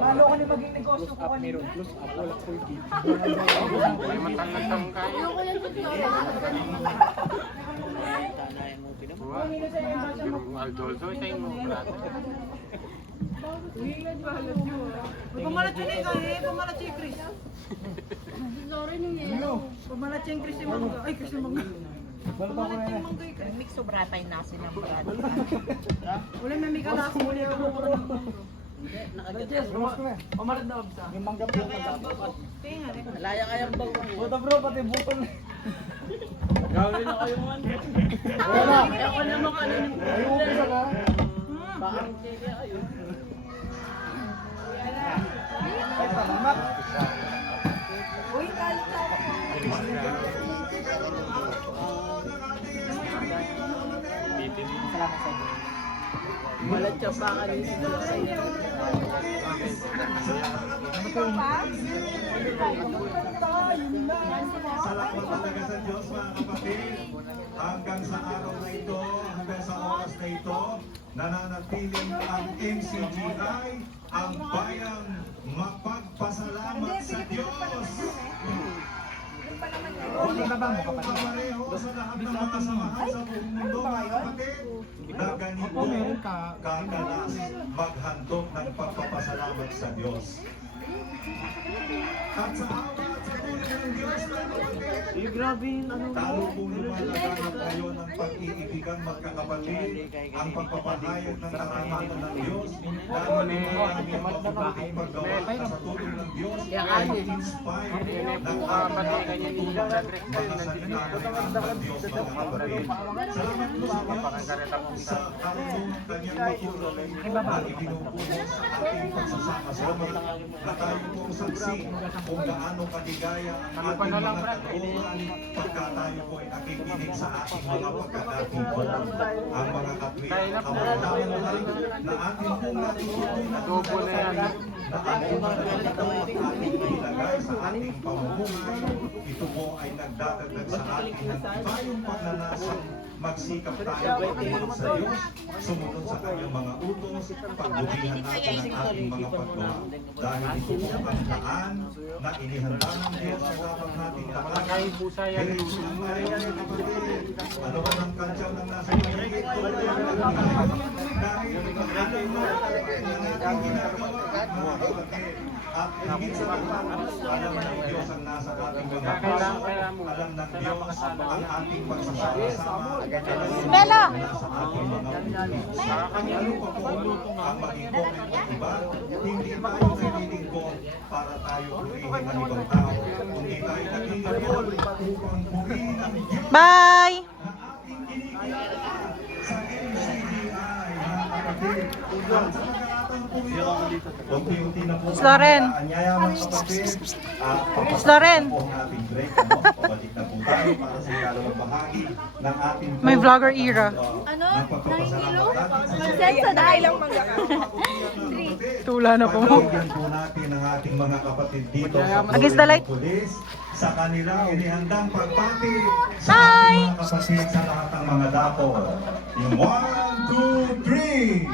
Malo ko na maging negosyo ko kanina. Plus up, wala ko yung Pumalat yun eh, pumalat si Chris. Pumalat si Chris yung mangga. Ay, Chris yung mangga. Pumalat yung mangga eh. Mix sobra tayo nasi ng brad. Wala may may kalas mo niya. Pumalat na obsa. Yung mangga po yung Tinga rin. Laya kayang bang. Puta bro, pati butol. Gawin na kayo man. Wala. Ako naman ka rin. Ayun ko sa ka. Bakang kaya ayun. Ay, tamamak. Uy, kalit sa Salamat sa inyo. Malat siya pa ka rin sila sa inyo. Salamat talaga sa Diyos mga kapatid. Hanggang sa araw na ito, hanggang sa oras na ito, nananatiling ang MCGI, ang bayang mapagpasalamat sa Diyos. Kapareho sa lahat ng mga samahan sa buong mundo mga kapatid, na ganito kadalas maghandog ng pagpapasalamat sa Diyos. At sa awa at sa tulong ng Diyos na kapatid, talo pong lumalaganap ngayon ang pag-iibigan magkakapatid, ang pagpapahayag ng karamatan ng Diyos, lalo din marami ang pagpapagawa sa tulong ng Diyos ay inspire ng ating mga salita ng Diyos mga kapatid. Salamat po sa Diyos sa karunungan kanyang matulong na ibinupuno sa ating pagsasama-sama na tayo pong saksi kung gaano kaligaya ang ating mga kalooban pagka tayo po ay nakikinig sa ating mga pagkakatipo. Ang mga katwid, kamalaman lang na ating pong natutunan na ating nalilito at ating ilagay sa ating pamumuhay. Ito po ay nagdadagdag sa ating tayong pagnanasang magsikap tayo pagdating sa Diyos, sumunod sa kanyang mga utos, pagbutihan natin ang ating mga paggawa. Dahil ito po ang daan na inihanda ng Diyos sa dapat nating lakay. Diretso ang mga kapatid. Ano ba ng kantyaw ng nasa paligid? Dahil alam mo ang ating ginagawa, mga kapatid. At higit sa lahat, alam ng Diyos ang nasa ating mga puso. Alam ng Diyos ang ating pagsasama-sama. Bella! Nasa ating mga puso. Ano pa po ang maging comment ng iba? Hindi tayo nalilingkod para tayo purihin ang ibang tao. Kundi tayo nalilingkod upang purihin ang Diyos Bye! na ating kinikilala sa MCGI, mga kapatid. At sa pagkakataon po ito, unti-unti na po Miss Loren. anyaya mga kapatid. Miss Loren. Po ang ating break, ano? Pabalik na po tayo para sa ikalawang bahagi ng ating May vlogger era. Ano? Nahihilo? Sa dahil lang mangga ka. Tula na po. Pagbigyan po natin ang ating mga kapatid dito sa Against the light. Pulis sa kanilang inihandang pagpati sa Hi! ating mga kapatid sa lahat ng mga dako. Yung 1, 2, 3!